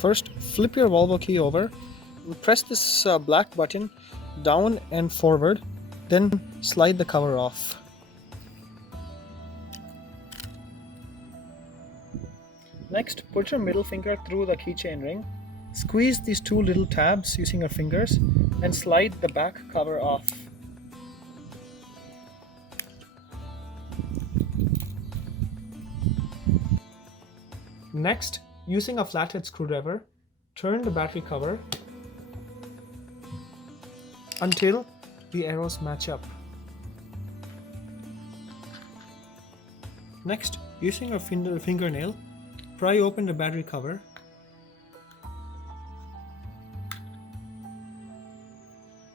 First, flip your Volvo key over, press this black button down and forward, then slide the cover off. Next, put your middle finger through the keychain ring, squeeze these two little tabs using your fingers, and slide the back cover off. Next, using a flathead screwdriver, turn the battery cover until the arrows match up. Next, using your fingernail, pry open the battery cover.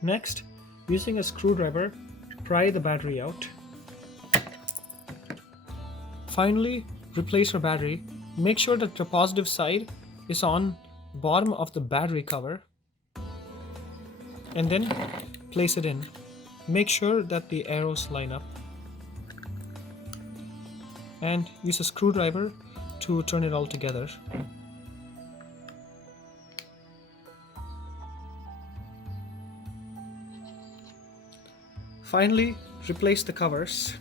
Next, using a screwdriver, pry the battery out. Finally, replace your battery. Make sure that the positive side is on bottom of the battery cover, and then place it in. Make sure that the arrows line up, and use a screwdriver to turn it all together. Finally, replace the covers.